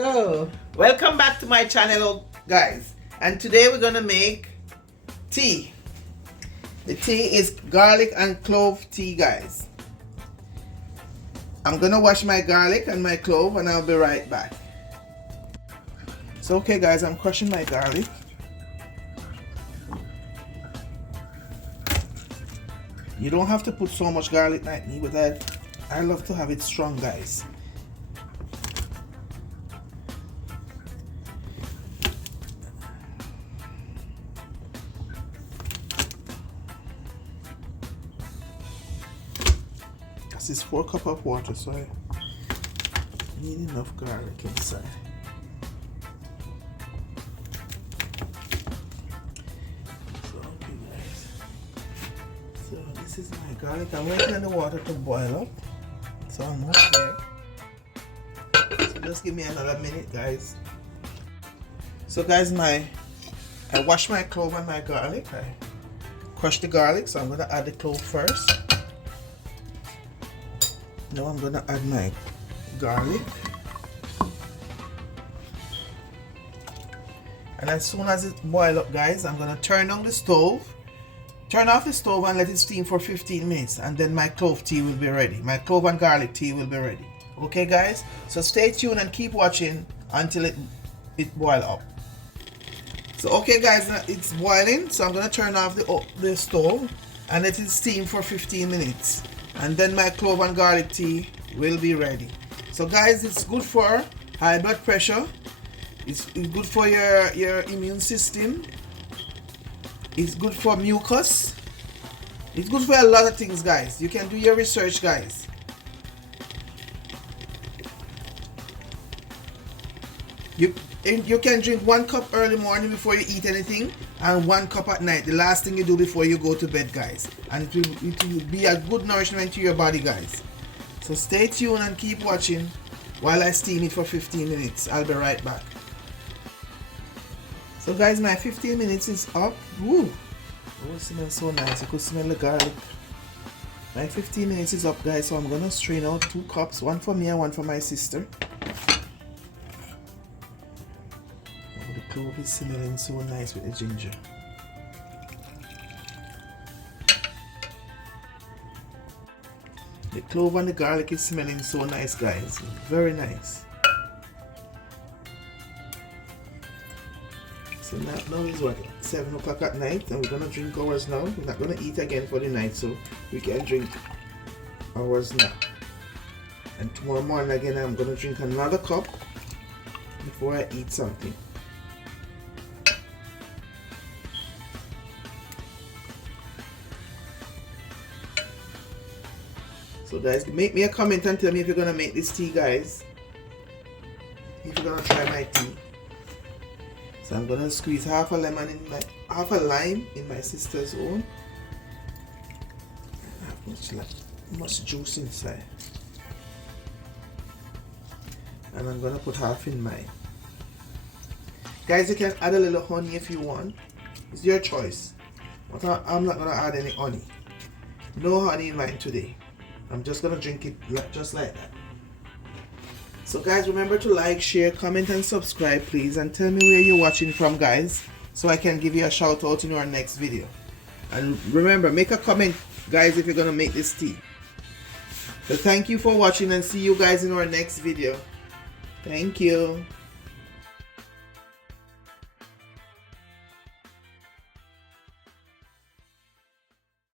Oh, welcome back to my channel, guys. And today we're gonna make tea. The tea is garlic and clove tea, guys. I'm gonna wash my garlic and my clove and I'll be right back. So okay guys, I'm crushing my garlic. You don't have to put so much garlic like me, but I love to have it strong, guys. This is 4 cups of water, so I need enough garlic inside. So okay guys, so this is my garlic. I'm waiting on the water to boil up, so I'm not there. So just give me another minute, guys. So guys, I wash my clove and my garlic. I crush the garlic, so I'm gonna add the clove first. Now I'm gonna add my garlic, and as soon as it boils up, guys, I'm gonna turn off the stove and let it steam for 15 minutes, and then my clove tea will be ready. My clove and garlic tea will be ready. Okay guys, so stay tuned and keep watching until it boils up. So okay guys, it's boiling, so I'm gonna turn off the stove and let it steam for 15 minutes. And then my clove and garlic tea will be ready. So guys, it's good for high blood pressure. It's good for your immune system. It's good for mucus. It's good for a lot of things, guys. You can do your research, guys. You can drink 1 cup early morning before you eat anything, and 1 cup at night, the last thing you do before you go to bed, guys. And it will be a good nourishment to your body, guys. So stay tuned and keep watching while I steam it for 15 minutes. I'll be right back. So guys, my 15 minutes is up. Woo! Oh, it smells so nice. You could smell the garlic. My 15 minutes is up, guys, so I'm gonna strain out 2 cups, 1 for me and 1 for my sister. The clove is smelling so nice with the ginger. The clove and the garlic is smelling so nice, guys. Very nice. So now is what? 7 o'clock at night, and we're gonna drink ours now. We're not gonna eat again for the night, so we can drink ours now. And tomorrow morning again, I'm gonna drink another cup before I eat something. So guys, make me a comment and tell me if you're gonna make this tea, guys. If you're gonna try my tea. So I'm gonna squeeze half a lime in my sister's own. I have much juice inside. And I'm gonna put half in mine. Guys, you can add a little honey if you want. It's your choice. But I'm not gonna add any honey. No honey in mine today. I'm just gonna drink it just like that. So guys, remember to like, share, comment and subscribe, please, and tell me where you're watching from, guys, so I can give you a shout out in our next video. And remember, make a comment, guys, if you're gonna make this tea. So thank you for watching, and see you guys in our next video. Thank you.